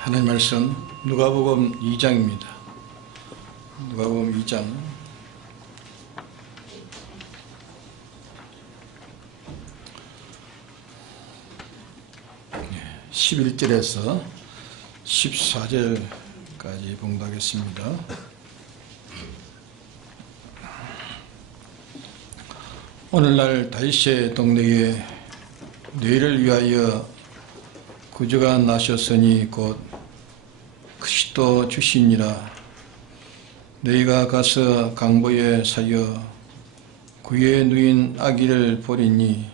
하나님 말씀 누가복음 2장입니다. 누가복음 2장 11절에서 14절까지 봉독하겠습니다. 오늘날 다윗의 동네에 너희를 위하여 구주가 나셨으니 곧 그리스도 주시니라. 너희가 가서 강보에 사여 구에 누인 아기를 보리니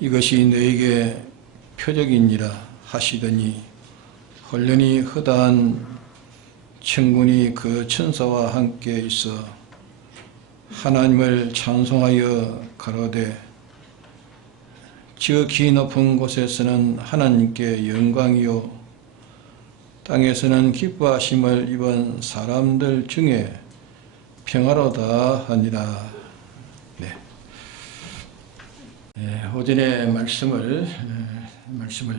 이것이 너희에게 표적이니라 하시더니 홀련히 허다한 천군이 그 천사와 함께 있어 하나님을 찬송하여 가로되 저 기 높은 곳에서는 하나님께 영광이요 땅에서는 기뻐하심을 입은 사람들 중에 평화로다 하니라. 오전에 말씀을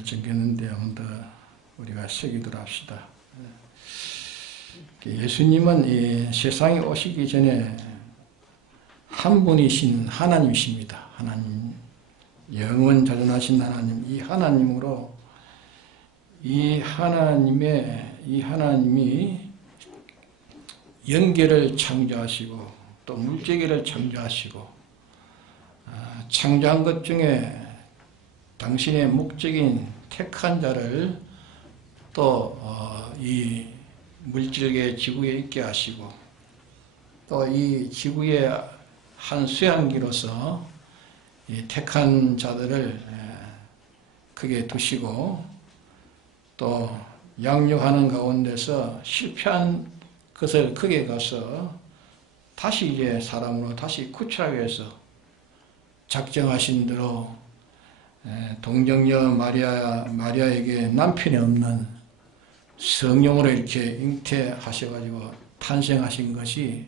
전했는데 한번 더 우리가 새기도록 합시다. 예수님은 이 세상에 오시기 전에 한 분이신 하나님이십니다. 하나님, 영원자존하신 하나님, 이 하나님으로 이 하나님이 영계를 창조하시고 또 물질계를 창조하시고 창조한 것 중에 당신의 목적인 택한 자를 또 이 물질계 지구에 있게 하시고 또 이 지구의 한 수양기로서 이 택한 자들을 크게 두시고 또 양육하는 가운데서 실패한 것을 크게 가서 다시 이제 사람으로 다시 구출하기 위해서 작정하신 대로 동정녀 마리아에게 남편이 없는 성령으로 이렇게 잉태하셔가지고 탄생하신 것이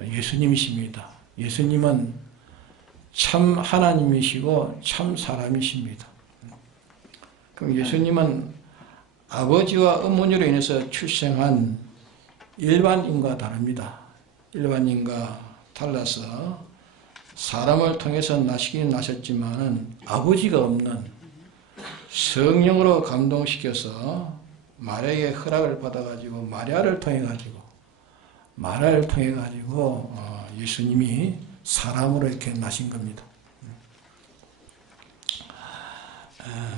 예수님이십니다. 예수님은 참 하나님이시고 참 사람이십니다. 그럼 예수님은 아버지와 어머니로 인해서 출생한 일반인과 다릅니다. 일반인과 달라서 사람을 통해서 나시긴 나셨지만 아버지가 없는 성령으로 감동시켜서 마리아의 허락을 받아가지고 마리아를 통해 가지고 예수님이 사람으로 이렇게 나신 겁니다.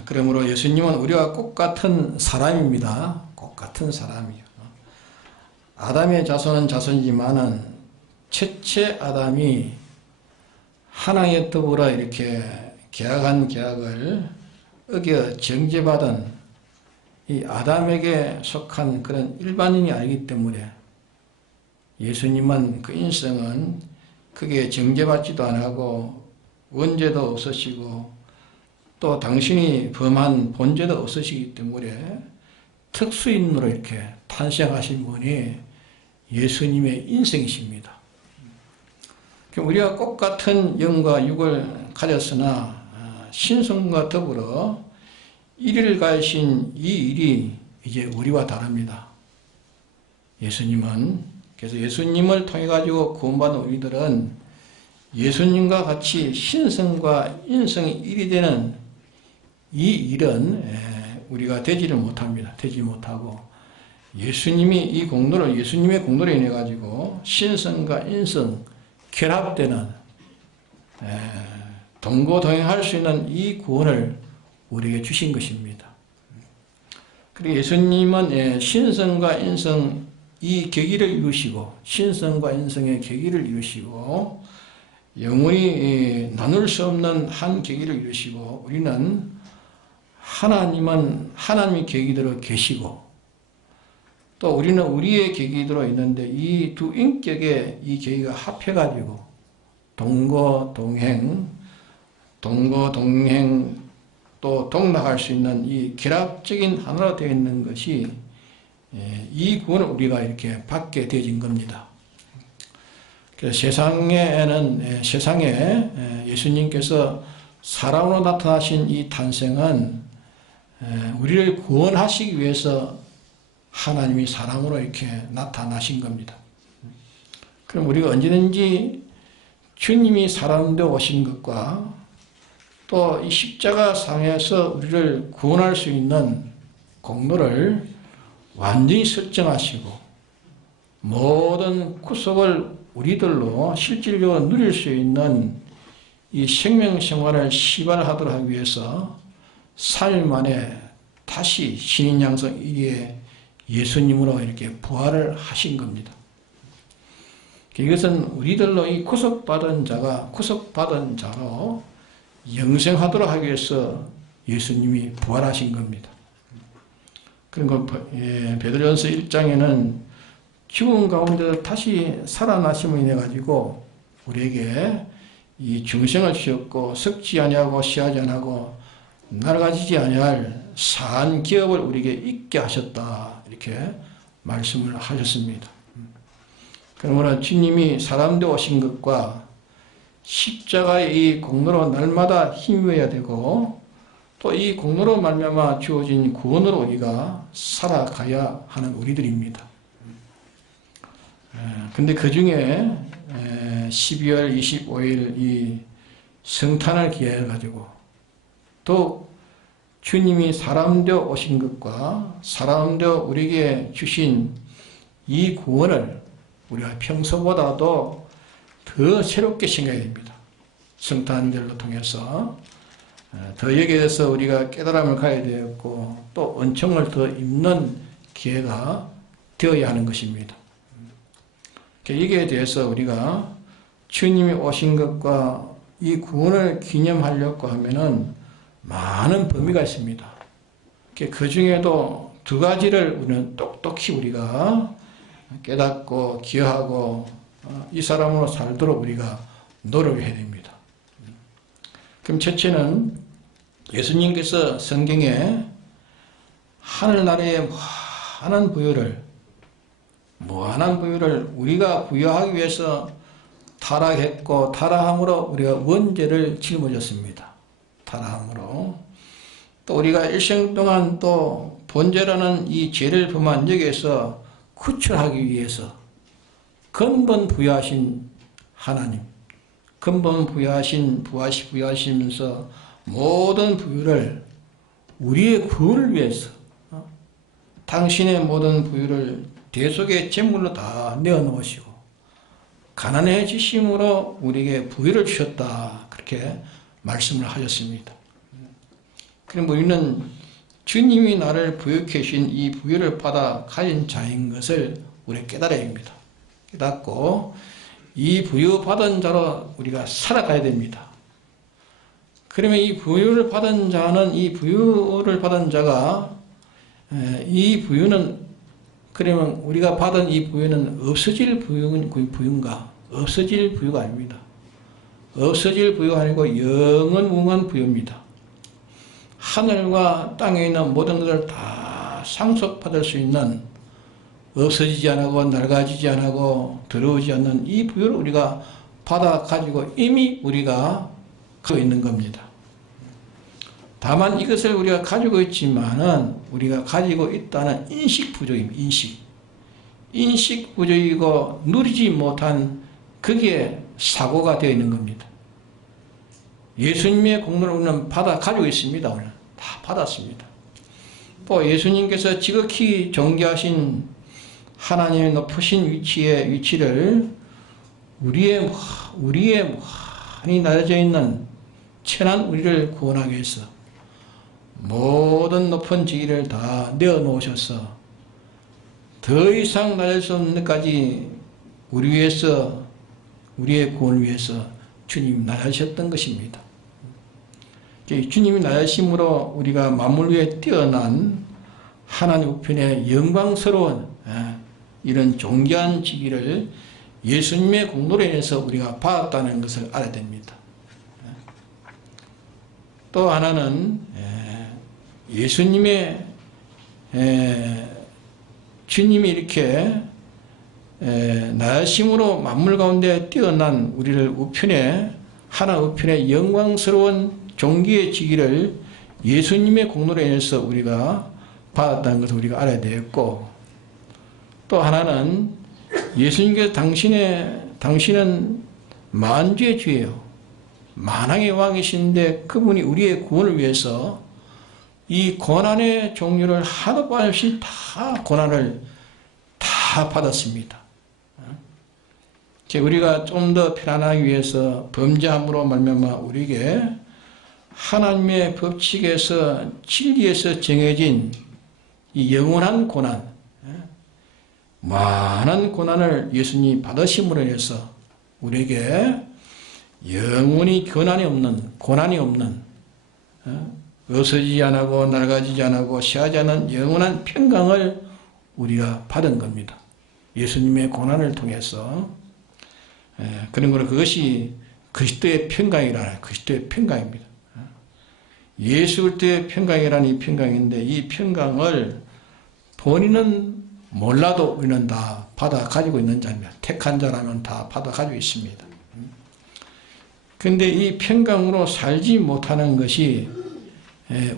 그러므로 예수님은 우리와 똑같은 사람입니다. 똑같은 사람이요. 아담의 자손은 자손이지만은 첫째 아담이 하나님에 더불어 이렇게 계약한 계약을 어겨 정죄받은 이 아담에게 속한 그런 일반인이 아니기 때문에 예수님은 그 인성은 크게 정죄받지도 않고 원죄도 없으시고 또 당신이 범한 본죄도 없으시기 때문에 특수인으로 이렇게 탄생하신 분이 예수님의 인생이십니다. 우리가 똑같은 영과 육을 가졌으나 신성과 더불어 일을 가하신 이 일이 이제 우리와 다릅니다. 그래서 예수님을 통해 가지고 구원받은 우리들은 예수님과 같이 신성과 인성이 일이 되는 이 일은 우리가 되지를 못합니다. 되지 못하고 예수님의 공로로 인해 가지고 신성과 인성 결합되는 동고동행할 수 있는 이 구원을 우리에게 주신 것입니다. 그리고 예수님은 신성과 인성 이 계기를 이루시고 신성과 인성의 계기를 이루시고 영원히 나눌 수 없는 한 계기를 이루시고 우리는 하나님이 계기대로 계시고 또 우리는 우리의 계기대로 있는데 이 두 인격의 이 계기가 합해가지고 동거동행 또 동락할 수 있는 이 결합적인 하나로 되어 있는 것이 이 구원을 우리가 이렇게 받게 되어진 겁니다. 그래서 세상에 예수님께서 사람으로 나타나신 이 탄생은 우리를 구원하시기 위해서 하나님이 사람으로 이렇게 나타나신 겁니다. 그럼 우리가 언제든지 주님이 사람되어 오신 것과 또 이 십자가 상에서 우리를 구원할 수 있는 공로를 완전히 설정하시고 모든 구속을 우리들로 실질적으로 누릴 수 있는 이 생명 생활을 시발하도록 하기 위해서 3일 만에 다시 신인 양성 1위에 예수님으로 이렇게 부활을 하신 겁니다. 이것은 우리들로 이 구속받은 자로 영생하도록 하기 위해서 예수님이 부활하신 겁니다. 그리고 베드로전서 1장에는 죽은 가운데 다시 살아나심을 인해 가지고 우리에게 이 중생을 주셨고 썩지 아니하고 시하지 아니하고 낡아지지 아니할 산 기업을 우리에게 있게 하셨다, 이렇게 말씀을 하셨습니다. 그러므로 주님이 사람되어 오신 것과 십자가의 이 공로로 날마다 힘입어야 되고 또 이 공로로 말미암아 주어진 구원으로 우리가 살아가야 하는 우리들입니다. 근데 그 중에 12월 25일 이 성탄을 기해해 가지고 또 주님이 사람되어 오신 것과 사람되어 우리에게 주신 이 구원을 우리가 평소보다도 더 새롭게 생각해야 됩니다. 성탄절로 통해서 더 여기에 대해서 우리가 깨달음을 가져야 되었고 또 은총을 더 입는 기회가 되어야 하는 것입니다. 여기에 대해서 우리가 주님이 오신 것과 이 구원을 기념하려고 하면은 많은 범위가 있습니다. 그 중에도 두 가지를 우리는 똑똑히 우리가 깨닫고 기여하고 이 사람으로 살도록 우리가 노력해야 됩니다. 그럼 첫째는 예수님께서 성경에 하늘나라의 무한한 부유를 우리가 부여하기 위해서 타락했고 타락함으로 우리가 원죄를 짊어졌습니다. 타락함으로 또 우리가 일생 동안 또 본죄라는 이 죄를 범한 여기에서 구출하기 위해서 근본 부여하신 하나님, 근본 부여하시면서 모든 부유를 우리의 구원을 위해서 당신의 모든 부유를 대속의 제물로 다 내어놓으시고 가난해지심으로 우리에게 부유를 주셨다, 그렇게 말씀을 하셨습니다. 그럼 우리는 주님이 나를 부유케 하신 이 부유를 받아 가진 자인 것을 우리가 깨달아야 합니다. 깨닫고 이 부유받은 자로 우리가 살아가야 됩니다. 그러면 이 부유를 받은 자는 이 부유를 받은 자가 이 부유는 그러면 우리가 받은 이 부유는 없어질 부유인가? 없어질 부유가 아닙니다. 없어질 부유가 아니고 영원무궁한 부유입니다. 하늘과 땅에 있는 모든 것을 다 상속받을 수 있는 없어지지 않고 낡아지지 않고 더러우지 않는 이 부유를 우리가 받아 가지고 이미 우리가 가지고 있는 겁니다. 다만 이것을 우리가 가지고 있지만은 우리가 가지고 있다는 인식 부족입니다. 인식 부족이고 누리지 못한 그게 사고가 되어 있는 겁니다. 예수님의 공로를 우리는 받아 가지고 있습니다. 오늘 다 받았습니다. 또 예수님께서 지극히 존귀하신 하나님의 높으신 위치를 우리의 많이 낮아져 있는 천한 우리를 구원하기 위해서 모든 높은 지위를 다 내어놓으셔서 더 이상 낮을 수 없는 데까지 우리 위해서, 우리의 구원을 위해서 주님이 낮으셨던 것입니다. 주님이 낮으심으로 우리가 만물 위에 뛰어난 하나님 우편의 영광스러운 이런 존귀한 직위를 예수님의 공로로 인해서 우리가 받았다는 것을 알아야 됩니다. 또 하나는 예수님의 주님이 이렇게 나으심으로 만물 가운데 뛰어난 우리를 우편에 하나 우편의 영광스러운 존귀의 직위를 예수님의 공로로 인해서 우리가 받았다는 것을 우리가 알아야 되겠고, 또 하나는 예수님께서 당신은 만주의 주예요. 만왕의 왕이신데 그분이 우리의 구원을 위해서 이 고난의 종류를 하도 빠짐없이 다 고난을 다 받았습니다. 우리가 좀 더 편안하기 위해서 범죄함으로 말미암아 우리에게 하나님의 법칙에서 진리에서 정해진 이 영원한 고난, 많은 고난을 예수님이 받으심으로 인해서 우리에게 영원히 고난이 없는 없어지지 않고 낡아지지 않고 시하지 않은 영원한 평강을 우리가 받은 겁니다. 예수님의 고난을 통해서. 그런 거는 그것이 그리스도의 평강이라는 그리스도의 평강입니다. 예수 그리스도의 평강이라는 이 평강인데, 이 평강을 본인은 몰라도 우리는 다 받아 가지고 있는 자입니다. 택한 자라면 다 받아 가지고 있습니다. 그런데 이 평강으로 살지 못하는 것이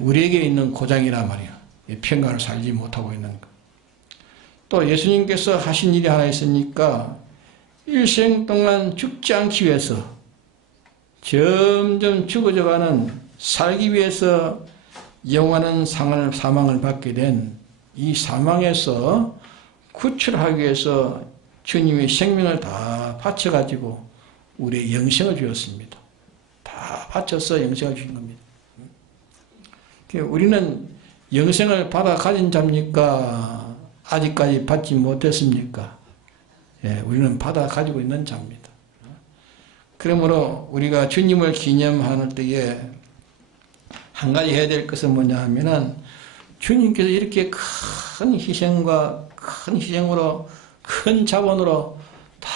우리에게 있는 고장이란 말이에요. 이 평강을 살지 못하고 있는 것. 또 예수님께서 하신 일이 하나 있으니까 일생 동안 죽지 않기 위해서 점점 죽어져가는, 살기 위해서 영원한 사망을 받게 된 이 사망에서 구출하기 위해서 주님이 생명을 다 바쳐가지고 우리의 영생을 주었습니다. 다 바쳐서 영생을 주신 겁니다. 우리는 영생을 받아 가진 자입니까? 아직까지 받지 못했습니까? 우리는 받아 가지고 있는 자입니다. 그러므로 우리가 주님을 기념하는 때에 한 가지 해야 될 것은 뭐냐 하면은, 주님께서 이렇게 큰 희생으로, 큰 자본으로 다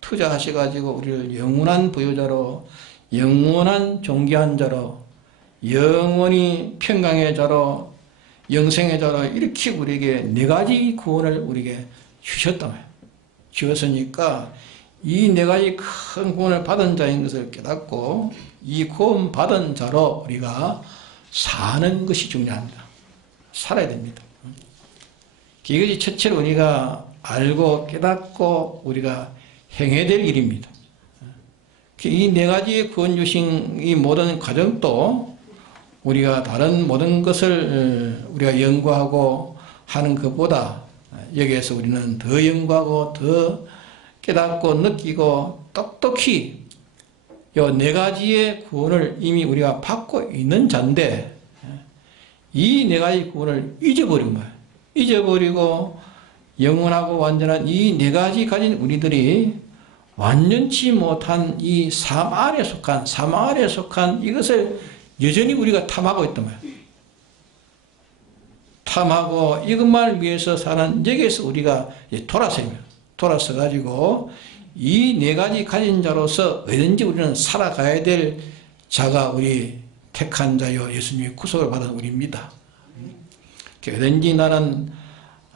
투자하셔가지고 우리를 영원한 부유자로, 영원한 존귀한 자로, 영원히 평강의 자로, 영생의 자로 이렇게 우리에게 네 가지 구원을 우리에게 주셨단 말이에요. 주었으니까 이 네 가지 큰 구원을 받은 자인 것을 깨닫고 이 구원 받은 자로 우리가 사는 것이 중요합니다. 살아야 됩니다. 이것이 첫째로 우리가 알고 깨닫고 우리가 행해야 될 일입니다. 이 네 가지의 구원 주신 이 모든 과정도 우리가 다른 모든 것을 우리가 연구하고 하는 것보다 여기에서 우리는 더 연구하고 더 깨닫고 느끼고 똑똑히 이 네 가지의 구원을 이미 우리가 받고 있는 자인데, 이 네 가지 구원을 잊어버린 거예요. 잊어버리고 영원하고 완전한 이 네 가지 가진 우리들이 완전치 못한 이 삶 아래 속한 이것을 여전히 우리가 탐하고 있단 말이에요. 탐하고 이것만을 위해서 사는, 여기에서 우리가 돌아서 가지고 이 네 가지 가진 자로서 어디든지 우리는 살아가야 될 자가 우리 택한 자요 예수님의 구속을 받은 우리입니다. 어디든지 나는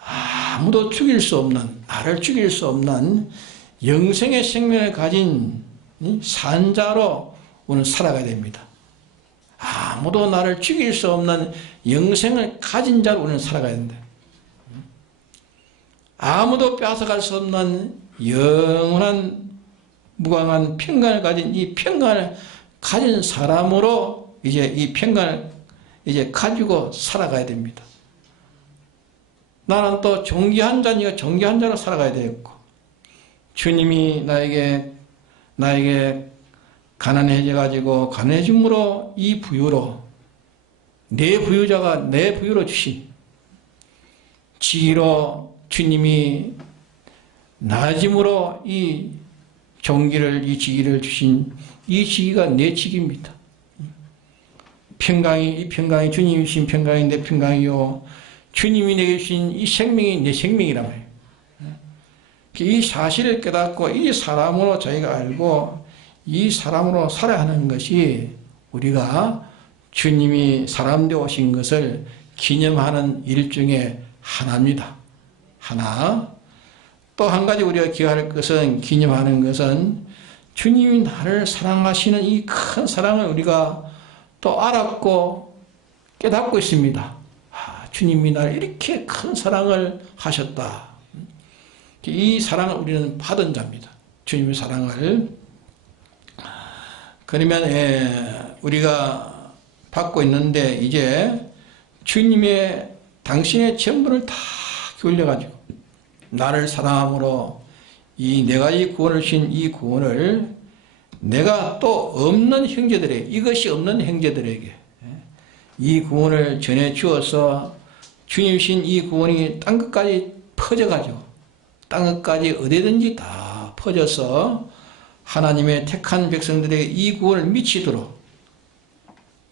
아무도 죽일 수 없는, 나를 죽일 수 없는 영생의 생명을 가진 산자로 오늘 살아가야 됩니다. 아무도 나를 죽일 수 없는 영생을 가진 자로 오늘 살아가야 된다. 아무도 빼앗아갈 수 없는 영원한 무궁한 평강을 가진 이 평강을 가진 사람으로 이제 이 평강을 이제 가지고 살아가야 됩니다. 나는 또 존귀한 자니까 존귀한 자로 살아가야 되겠고, 주님이 나에게 가난해져가지고 가난해짐으로 이 부유로 내 부유자가 내 부유로 주신 지위로 주님이 나아짐으로 이 종기를, 이 지위를 주신 이 지위가 내 지위입니다. 이 평강이 주님이 주신 평강이 내 평강이요, 주님이 내게 주신 이 생명이 내 생명이란 말이에요. 이 사실을 깨닫고 이 사람으로 저희가 알고 이 사람으로 살아야 하는 것이 우리가 주님이 사람 되어 오신 것을 기념하는 일 중에 하나입니다. 하나. 또 한 가지 우리가 기억할 것은, 기념하는 것은 주님이 나를 사랑하시는 이 큰 사랑을 우리가 또 알았고 깨닫고 있습니다. 주님이 나를 이렇게 큰 사랑을 하셨다. 이 사랑을 우리는 받은 자입니다. 주님의 사랑을. 그러면 우리가 받고 있는데 이제 주님의 당신의 전부를 다 기울여가지고 나를 사랑함으로 이 네 가지 구원을 주신 이 구원을 내가 또 없는 형제들에게, 이것이 없는 형제들에게 이 구원을 전해 주어서 주님 주신 이 구원이 땅끝까지 퍼져가지고 땅끝까지 어디든지 다 퍼져서 하나님의 택한 백성들에게 이 구원을 미치도록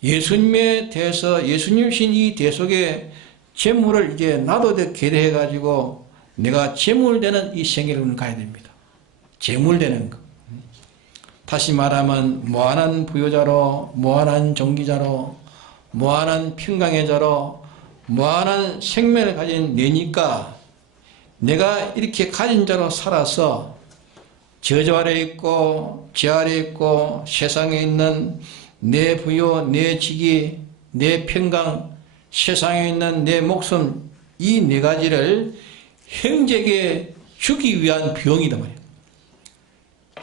예수님에 대해서 예수님 주신 이 대속의 재물을 이제 나도 계대해가지고 내가 재물되는 이 생애를 가야 됩니다. 재물되는 것. 다시 말하면 무한한 부요자로, 무한한 종기자로, 무한한 평강의 자로, 무한한 생명을 가진 내니까 내가 이렇게 가진 자로 살아서 저주 아래 있고 제 아래 있고 세상에 있는 내 부요, 내 직위, 내 평강, 세상에 있는 내 목숨, 이 네 가지를 형제에게 주기 위한 비용이다 말이에요.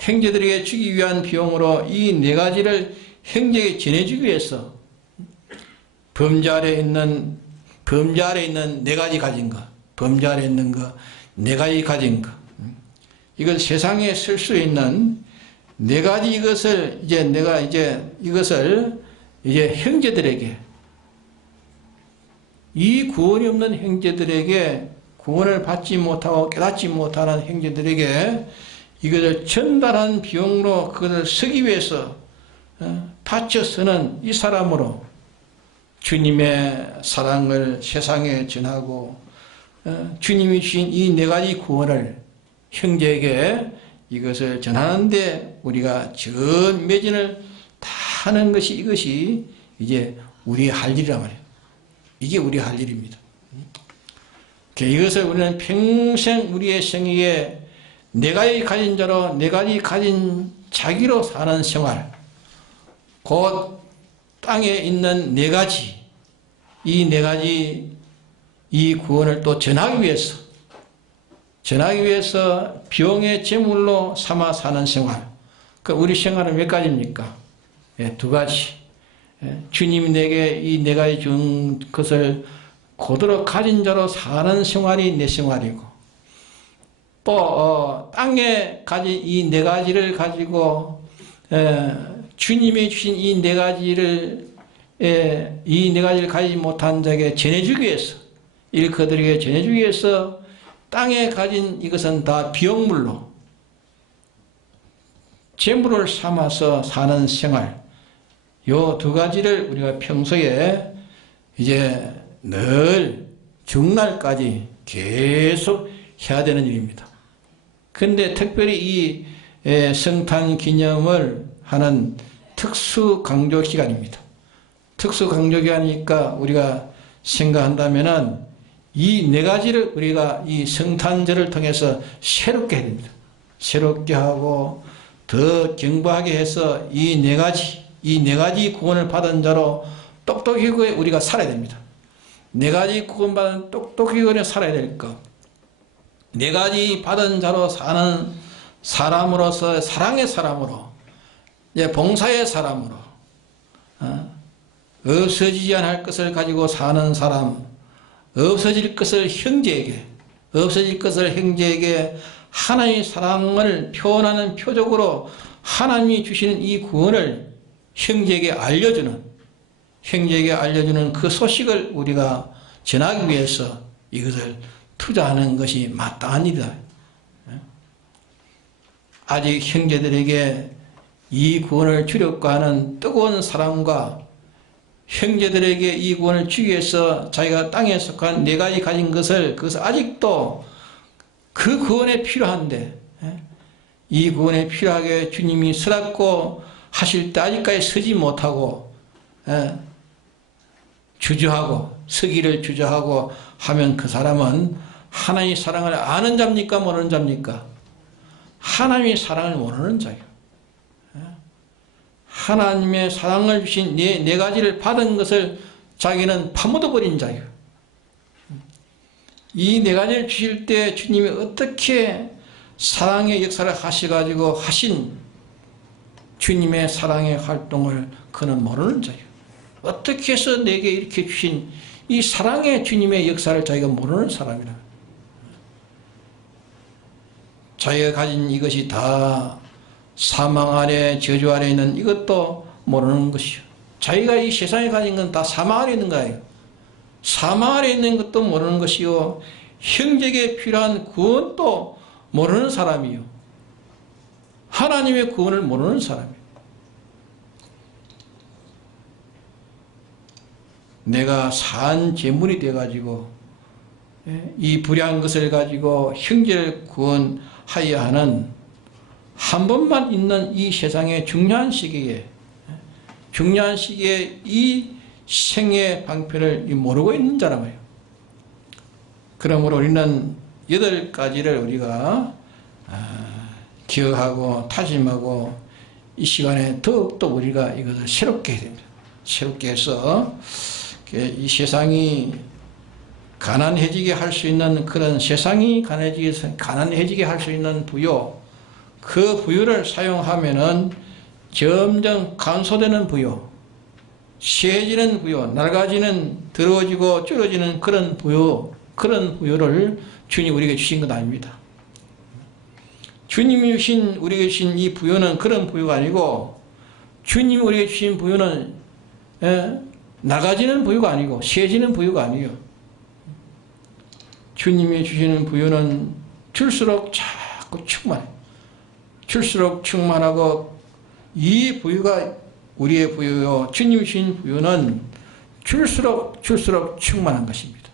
형제들에게 주기 위한 비용으로 이 네 가지를 형제에게 전해주기 위해서 범죄 아래 있는 네 가지 가진 것, 범죄 아래 있는 것, 네 가지 가진 것, 이걸 세상에 쓸 수 있는 네 가지 이것을 이제 내가 이것을 형제들에게, 이 구원이 없는 형제들에게, 구원을 받지 못하고 깨닫지 못하는 형제들에게 이것을 전달한 비용으로 그것을 쓰기 위해서 바쳐 쓰는 이 사람으로 주님의 사랑을 세상에 전하고 주님이 주신 이 네 가지 구원을 형제에게 이것을 전하는데 우리가 전 매진을 다 하는 것이 이것이 이제 우리의 할 일이란 말이에요. 이게 우리 할 일입니다. 이것을 우리는 평생 우리의 생애에 네 가지 가진 자로 네 가지 가진 자기로 사는 생활, 곧 땅에 있는 네 가지, 이 네 가지 이 구원을 또 전하기 위해서 비용의 제물로 삼아 사는 생활. 그 우리 생활은 몇 가지입니까? 두 가지. 주님이 내게 이 네 가지 준 것을 그대로 가진 자로 사는 생활이 내 생활이고, 또 땅에 가진 이 네 가지를 가지고 주님이 주신 이 네 가지를 가지지 못한 자에게 전해주기 위해서, 일커들에게 전해주기 위해서 땅에 가진 이것은 다 비용물로 재물을 삼아서 사는 생활, 요 두 가지를 우리가 평소에 이제 늘 죽날까지 계속 해야 되는 일입니다. 근데 특별히 이 성탄 기념을 하는 특수 강조 기간입니다. 특수 강조 기간이니까 우리가 생각한다면은 이 네 가지를 우리가 이 성탄절을 통해서 새롭게 해야 됩니다. 새롭게 하고 더 경배하게 해서 이 네 가지 구원을 받은 자로 똑똑히 우리가 살아야 됩니다. 네 가지 구원받은 똑똑히 살아야 될 것. 네 가지 받은 자로 사는 사람으로서 사랑의 사람으로, 봉사의 사람으로, 없어지지 않을 것을 가지고 사는 사람, 없어질 것을 형제에게 하나님의 사랑을 표현하는 표적으로 하나님이 주시는 이 구원을 형제에게 알려주는 그 소식을 우리가 전하기 위해서 이것을 투자하는 것이 마땅한 일이다. 아직 형제들에게 이 구원을 주려고 하는 뜨거운 사랑과 형제들에게 이 구원을 주기 위해서 자기가 땅에 속한 네 가지 가진 것을, 그것을 아직도 그 구원에 필요한데, 이 구원에 필요하게 주님이 서랍고 하실 때 아직까지 서지 못하고 주저하고 서기를 주저하고 하면 그 사람은 하나님의 사랑을 아는 자입니까? 모르는 자입니까? 하나님의 사랑을 모르는 자예요. 하나님의 사랑을 주신 네 가지를 받은 것을 자기는 파묻어버린 자예요. 이 네 가지를 주실 때 주님이 어떻게 사랑의 역사를 하셔가지고 하신 주님의 사랑의 활동을 그는 모르는 자예요. 어떻게 해서 내게 이렇게 주신 이 사랑의 주님의 역사를 자기가 모르는 사람이라. 자기가 가진 이것이 다 사망 아래 저주 아래 있는 이것도 모르는 것이요. 자기가 이 세상에 가진 건 다 사망 아래 있는 거예요. 사망 아래 있는 것도 모르는 것이요. 형제에게 필요한 구원도 모르는 사람이요. 하나님의 구원을 모르는 사람이요. 내가 산 재물이 돼가지고 이 불의한 것을 가지고 형제를 구원하여야 하는 한 번만 있는 이 세상의 중요한 시기에 이 생의 방편을 모르고 있는 자라고요. 그러므로 우리는 8가지를 우리가 기억하고 다짐하고 이 시간에 더욱더 우리가 이것을 새롭게 해야 됩니다. 새롭게 해서 이 세상이 가난해지게 할 수 있는 그런 세상이 가난해지게 할 수 있는 부요, 그 부요를 사용하면은 점점 감소되는 부요, 쇠해지는 부요, 낡아지는 더러워지고 줄어지는 그런 부요를 주님 우리에게 주신 것 아닙니다. 주님이 우리에게 주신 이 부요는 그런 부요가 아니고, 주님이 우리에게 주신 부요는 낡아지는 부요가 아니고 쇠해지는 부요가 아니에요. 주님이 주시는 부요는 줄수록 자꾸 줄수록 충만하고, 이 부요가 우리의 부요요, 주님이 주신 부요는 줄수록 충만한 것입니다.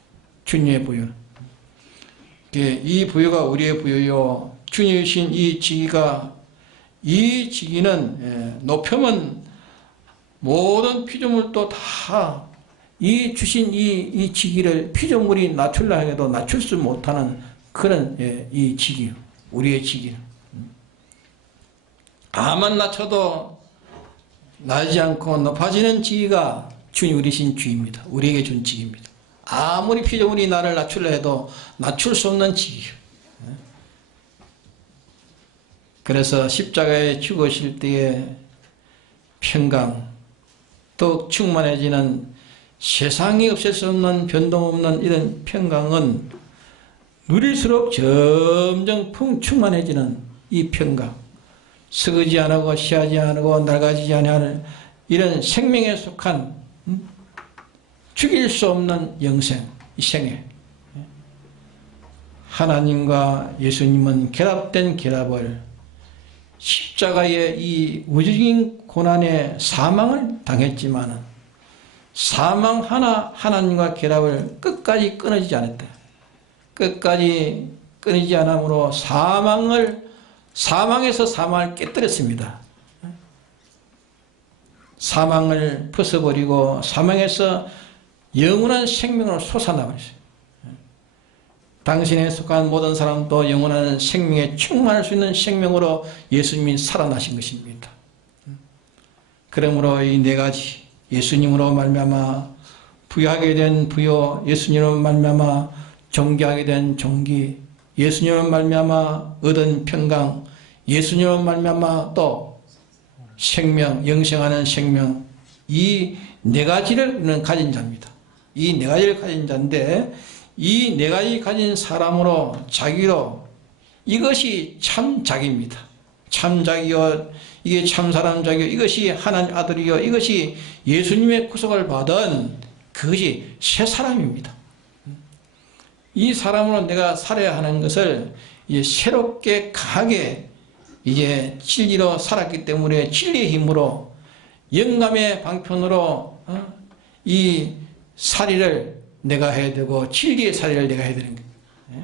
주님의 부요는. 이 부요가 우리의 부요요, 주님이 주신 이 지기는 높으면 모든 피조물도 다 이 주신 이 지기를 피조물이 낮추려 해도 낮출 수 못하는 그런 이 지기, 우리의 지기는 아만 낮춰도 나지 않고 높아지는 지기가 주님 우리 신 주입니다. 우리에게 준 지기입니다. 아무리 피조물이 나를 낮추려 해도 낮출 수 없는 지기예요. 그래서 십자가에 죽으실 때에 평강, 더욱 충만해지는 세상이 없앨 수 없는 변동없는 이런 평강은 누릴수록 점점 충만해지는 이 평강, 썩지 않고 시하지 않고 낡아지지 않을 이런 생명에 속한 죽일 수 없는 영생, 이 생애. 하나님과 예수님은 결합된 결합을 십자가의 이 우주적인 고난의 사망을 당했지만은 사망 하나님과 결합을 끝까지 끊어지지 않았다. 끝까지 끊이지 않으므로 사망에서 사망을 깨뜨렸습니다. 사망을 벗어버리고 사망에서 영원한 생명으로 솟아나버렸어요. 당신에 속한 모든 사람도 영원한 생명에 충만할 수 있는 생명으로 예수님이 살아나신 것입니다. 그러므로 이 4가지, 예수님으로 말미암아 부여하게 된 부여, 예수님으로 말미암아 존귀하게 된 존귀, 예수님으로 말미암아 얻은 평강, 예수님으로 말미암아 또 생명, 영생하는 생명, 이 4가지를 우리는 가진 자입니다. 이 4가지를 가진 자인데, 이 4가지 가진 사람으로 자기로, 이것이 참 자기입니다. 참 자기요, 이게 참 사람 자기요, 이것이 하나님 아들이요, 이것이 예수님의 구속을 받은 그것이 새 사람입니다. 이 사람으로 내가 살아야 하는 것을 이제 새롭게 강하게 이제 진리로 살았기 때문에 진리의 힘으로 영감의 방편으로 이 살이를 내가 해야 되고 진리의 살이를 내가 해야 되는 거예요.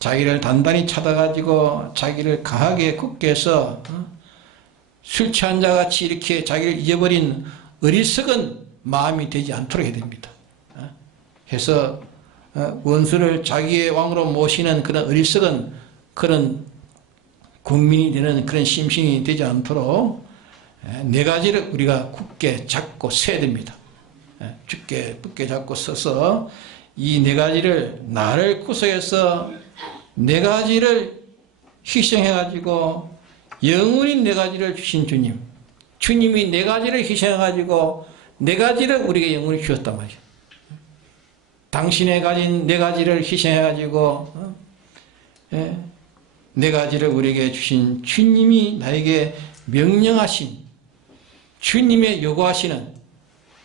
자기를 단단히 찾아가지고 자기를 강하게 굳게 해서 술 취한 자같이 이렇게 자기를 잊어버린 어리석은 마음이 되지 않도록 해야 됩니다. 해서 원수를 자기의 왕으로 모시는 그런 어리석은 그런 국민이 되는 그런 심신이 되지 않도록 네 가지를 우리가 굳게 잡고 서야 됩니다. 굳게 잡고 서서 이 네 가지를 나를 구속해서 네 가지를 희생해가지고 영원히 네 가지를 주신 주님, 주님이 네 가지를 희생해가지고 네 가지를 우리에게 영원히 주셨단 말이에요. 당신의 가진 네 가지를 희생해가지고 네 가지를 우리에게 주신 주님이 나에게 명령하신, 주님의 요구하시는,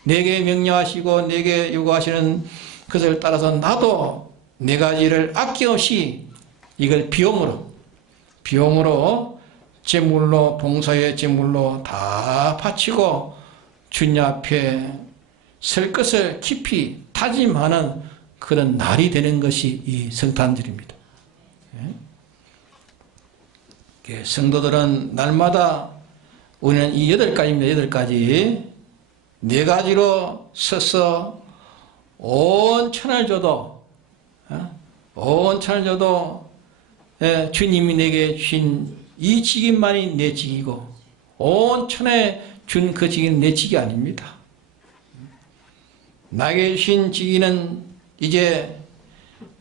내게 명령하시고 내게 요구하시는 것을 따라서 나도 네 가지를 아낌없이 이걸 비용으로 제물로, 봉사의 제물로 다 바치고 주님 앞에 설 것을 깊이 다짐하는 그런 날이 되는 것이 이 성탄절입니다. 성도들은 날마다 우리는 이 8가지입니다. 8가지. 네 가지로 서서 온 천을 줘도 주님이 내게 주신 이 직임만이 내 직이고 온 천에 준 그 직은 내 직이 아닙니다. 나에게 주신 직위는 이제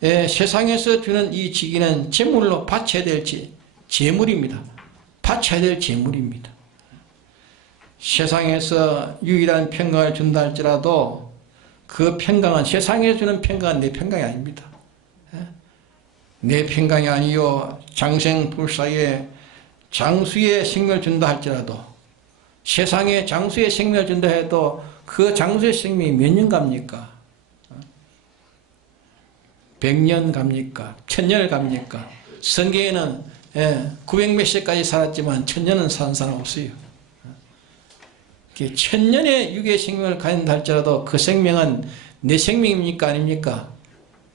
세상에서 주는 이 직위는 제물로 바쳐야 될 제물입니다. 바쳐야 될 제물입니다. 세상에서 유일한 평강을 준다 할지라도 그 평강은, 세상에 주는 평강은 내 평강이 아닙니다. 내 평강이 아니요 장생불사의 장수의 생명을 준다 할지라도, 세상에 장수의 생명을 준다 해도 그 장수의 생명이 몇 년 갑니까? 100년 갑니까? 1000년을 갑니까? 성경에는 900몇 세까지 살았지만 1000년은 산 사람 없어요. 1000년의 육의 생명을 가진다 할지라도 그 생명은 내 생명입니까? 아닙니까?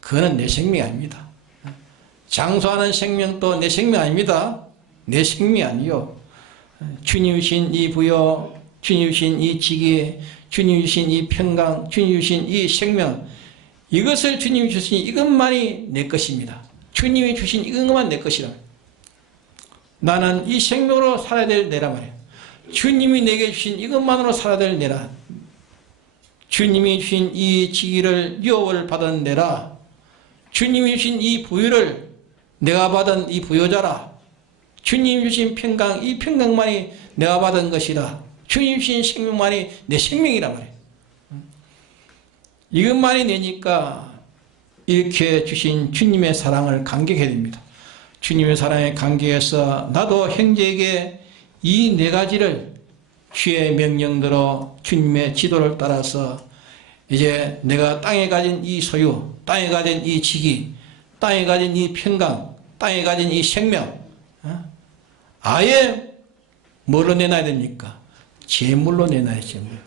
그거는 내 생명이 아닙니다. 장수하는 생명도 내 생명 아닙니다. 내 생명이 아니요. 주님 주신 이 부여, 주님 주신 이 직위, 주님 주신 이 평강, 주님 주신 이 생명, 이것을 주님이 주신 이것만이 내 것입니다. 주님이 주신 이것만 내 것이라. 나는 이 생명으로 살아야 될 내라 말이에요. 주님이 내게 주신 이것만으로 살아야 될 내라. 주님이 주신 이 직위를 유업을 받은 내라. 주님이 주신 이 부여를 내가 받은 이 부여자라. 주님이 주신 평강, 이 평강만이 내가 받은 것이라. 주님이 주신 생명만이 내 생명이란 말이에요. 이것만이 내니까 이렇게 주신 주님의 사랑을 감격해야 됩니다. 주님의 사랑에 감격해서 나도 형제에게 이 네 가지를 주의 명령대로 주님의 지도를 따라서 이제 내가 땅에 가진 이 소유, 땅에 가진 이 직위, 땅에 가진 이 평강, 땅에 가진 이 생명, 아예 뭐로 내놔야 됩니까? 제물로 내놔야 제물.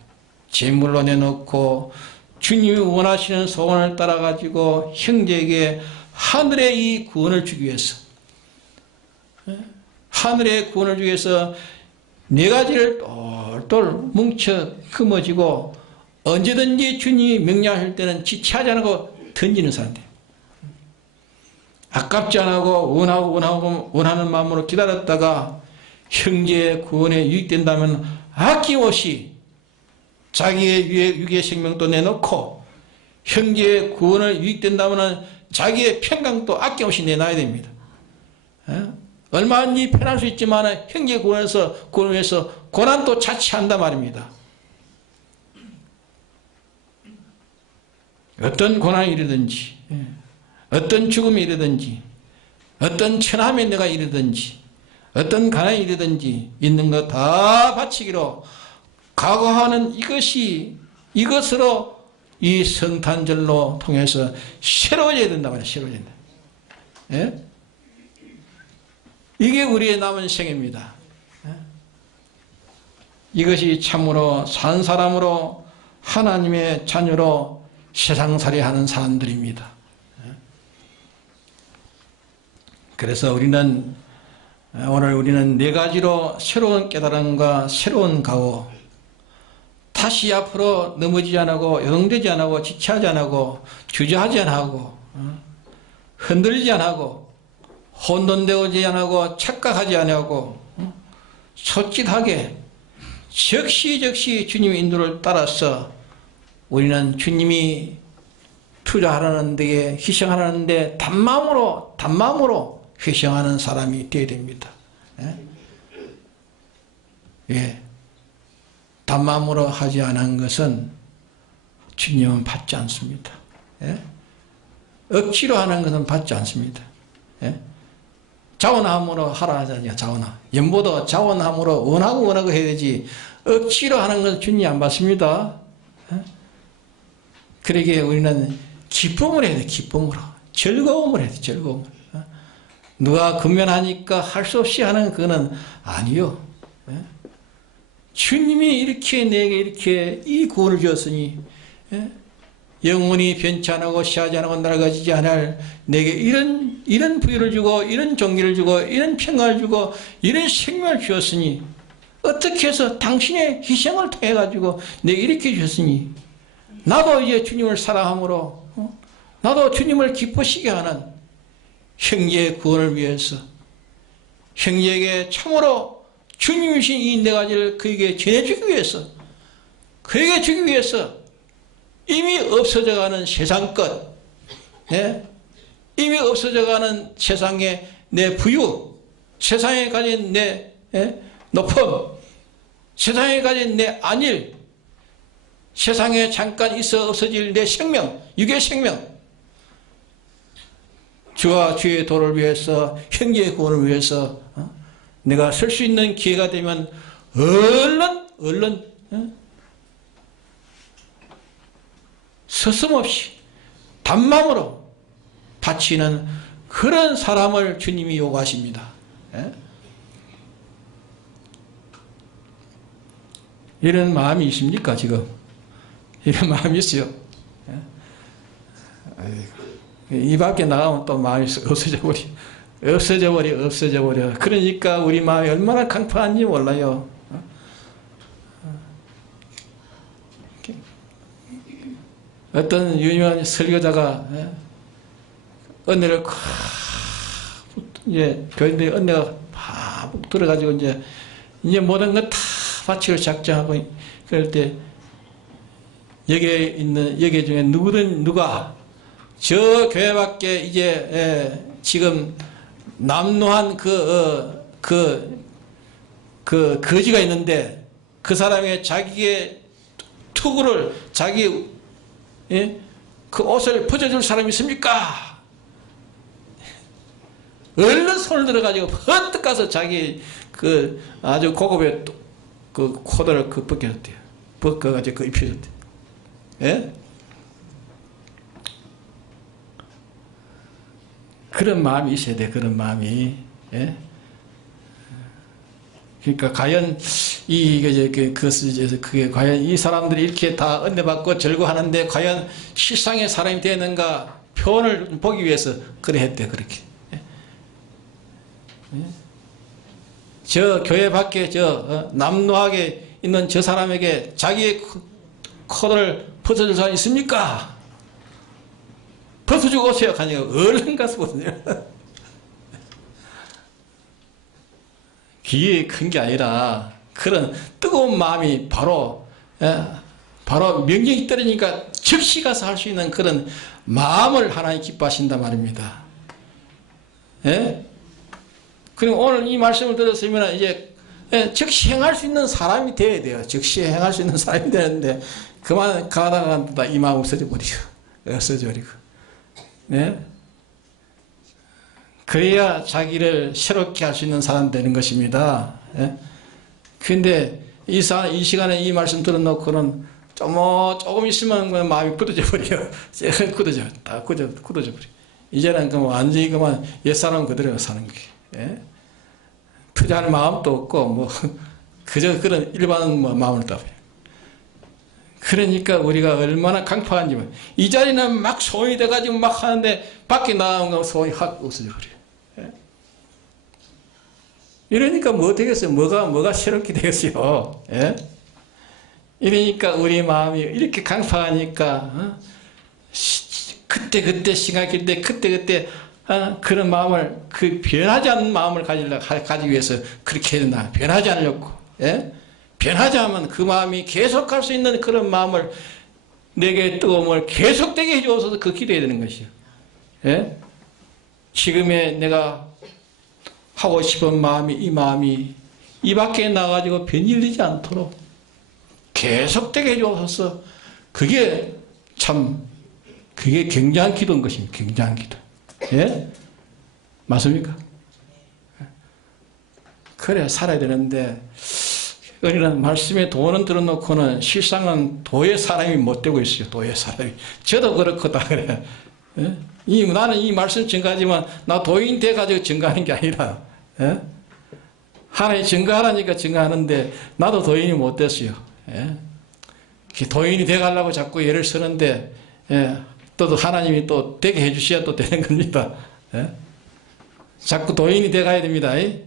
제물로 내놓고 주님이 원하시는 소원을 따라가지고 형제에게 하늘의 이 구원을 주기 위해서, 하늘의 구원을 주기 위해서 네 가지를 똘똘 뭉쳐 금어지고 언제든지 주님이 명령하실 때는 지체하지 않고 던지는 사람들. 아깝지 않고 원하는 마음으로 기다렸다가 형제의 구원에 유익된다면 아낌없이 자기의 육의 생명도 내놓고 형제의 구원을 유익된다면 자기의 평강도 아낌없이 내놔야 됩니다. 얼마든지 편할 수 있지만 형제 구원을 위해서 고난도 자취한단 말입니다. 어떤 고난이 이르든지, 어떤 죽음이 이르든지, 어떤 천함에 내가 이르든지, 어떤 가난이 이르든지 있는 것 다 바치기로 각오하는 이것으로 이 성탄절로 통해서 새로워져야 된단 말이에요. 새로워진다. 예? 이게 우리의 남은 생입니다. 이것이 참으로 산 사람으로 하나님의 자녀로 세상살이 하는 사람들입니다. 그래서 오늘 우리는 네 가지로 새로운 깨달음과 새로운 각오, 다시 앞으로 넘어지지 않고 요동되지 않고 지체하지 않고 주저하지 않고 흔들리지 않고 혼돈되지 않고 착각하지 않고 솔직하게 즉시 주님의 인도를 따라서 우리는 주님이 투자하라는 데에 희생하라는 데 단마음으로 희생하는 사람이 되어야 됩니다. 예. 단마음으로 하지 않은 것은 주님은 받지 않습니다. 예? 억지로 하는 것은 받지 않습니다. 예? 자원함으로 하라 하잖아요. 자원함. 연보도 자원함으로 원하고 해야 되지 억지로 하는 것은 주님이 안 받습니다. 예? 그러기에 우리는 기쁨을 해야 돼. 기쁨으로. 즐거움을 해야 돼. 즐거움을. 누가 근면하니까 할 수 없이 하는 그거는 아니요. 예? 주님이 이렇게 내게 이렇게 이 구원을 주었으니 예? 영원히 변치 않고 시하지 않고 낡아지지 않을 내게 이런 부유를 주고 이런 종기를 주고 이런 평안을 주고 이런 생명을 주었으니 어떻게 해서 당신의 희생을 통해 가지고 내게 이렇게 주셨으니 나도 이제 주님을 사랑함으로 나도 주님을 기쁘시게 하는 형제의 구원을 위해서 형제에게 참으로 주님이신 이 네 가지를 그에게 전해주기 위해서 그에게 주기 위해서 이미 없어져가는 세상 것, 예? 이미 없어져가는 세상의 내 부유, 세상에 가진 내 높음, 세상에 가진 내 안일, 세상에 잠깐 있어 없어질 내 생명, 육의 생명, 주와 주의 도를 위해서, 형제의 구원을 위해서 내가 설 수 있는 기회가 되면 얼른 서슴없이 단마음으로 바치는 그런 사람을 주님이 요구하십니다. 예? 이런 마음이 있습니까 지금? 이런 마음이 있어요. 예? 이 밖에 나가면 또 마음이 없어져 버려. 그러니까 우리 마음이 얼마나 강팍한지 몰라요. 어떤 유명한 설교자가 은혜를 이제 교인들이 은혜가 팍 들어가지고 이제 모든 것 다 바치를 작정하고 그럴 때 여기 중에 누가 저 교회 밖에 이제 지금 남노한 그 거지가 있는데 그 사람의 자기의 투구를 그 옷을 벗어줄 사람이 있습니까? 얼른 손을 들어가지고 헌뜩 가서 자기 그 아주 고급의 그 코드를 벗겨줬대요. 벗겨가지고 그 입혀줬대요. 예? 그런 마음이 있어야 돼. 그런 마음이. 예? 그러니까 과연 그게 과연 이 사람들이 이렇게 다 은혜받고 즐거워하는데 과연 실상의 사람이 되는가 표현을 보기 위해서 그래 했대. 그렇게. 저 교회 밖에 남노하게 있는 저 사람에게 자기의 코를 벗어줄 사람 있습니까? 벗어주고 오세요. 하니까 얼른 가서 벗어줘요. 기회 큰 게 아니라 그런 뜨거운 마음이 바로 명령이 떨어지니까 즉시 가서 할 수 있는 그런 마음을 하나님 기뻐하신단 말입니다. 예? 그리고 오늘 이 말씀을 들었으면 이제 즉시 행할 수 있는 사람이 돼야 돼요. 즉시 행할 수 있는 사람이 되는데 그만 가다가 이 마음 없어져 버리고. 네? 그래야 자기를 새롭게 할 수 있는 사람 되는 것입니다. 그런데 이 시간에 이 말씀 들어놓고는 조금 있으면 마음이 굳어져 버려요. 다 굳어져 버려. 이제는 완전히 그만 옛사람 그대로 사는 거예요. 투자할 마음도 없고 그저 그런 일반 마음을 따라요. 그러니까 우리가 얼마나 강팍한지 이 자리는 막 소원이 돼가지고 막 하는데 밖에 나가면 소원이 확 없어져 버려요. 이러니까 뭐 되겠어요? 뭐가 새롭게 되겠어요? 예? 이러니까 우리 마음이 이렇게 강팍하니까 그때 생각할 때 그때 그런 마음을 변하지 않는 마음을 가지기 위해서 그렇게 해야 된다. 변하지 않으려고. 예? 변하지 않으면 그 마음이 계속할 수 있는 그런 마음을 내게 뜨거움을 계속되게 해주어서 그 기도해야 되는 것이요. 예? 지금의 내가 하고 싶은 마음이 이 마음이 이 밖에 나가지고 변질되지 않도록 계속되게 해주어서 그게 참 그게 굉장한 기도인 것입니다. 굉장한 기도. 예? 맞습니까? 그래 살아야 되는데 우리는 말씀에 도는 들어놓고는 실상은 도의 사람이 못 되고 있어요. 도의 사람이. 저도 그렇거든. 그래. 예? 나는 이 말씀 증가하지만 나 도인 돼가지고 증가하는 게 아니라 예? 하나님 증가하라니까 증가하는데 나도 도인이 못 됐어요. 예? 도인이 돼가려고 자꾸 예를 쓰는데 예? 또 하나님이 또 되게 해주셔야 또 되는 겁니다. 예? 자꾸 도인이 돼가야 됩니다. 예?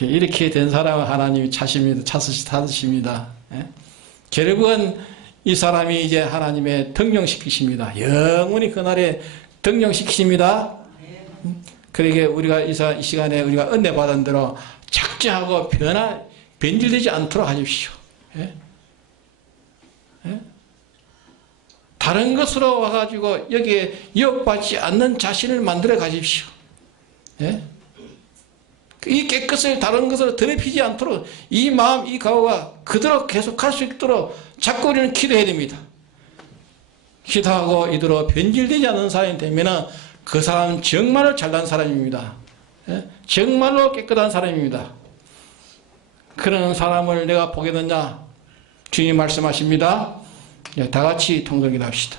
이렇게 된 사람은 하나님이 찾으십니다. 예? 결국은 이 사람이 이제 하나님의 등령시키십니다. 영원히 그날에 등령시키십니다. 그러게 우리가 이 시간에 우리가 은혜 받은 대로 작정하고 변질되지 않도록 하십시오. 예? 예? 다른 것으로 와가지고 여기에 유혹받지 않는 자신을 만들어 가십시오. 예? 이 깨끗을 다른 것으로 더럽히지 않도록 이 마음, 이 가오가 그대로 계속할 수 있도록 자꾸 우리는 기도해야 됩니다. 기도하고 이대로 변질되지 않는 사람이 되면 그 사람은 정말로 잘난 사람입니다. 예? 정말로 깨끗한 사람입니다. 그런 사람을 내가 보게 되냐? 주님 말씀하십니다. 다 같이 통독기도 합시다.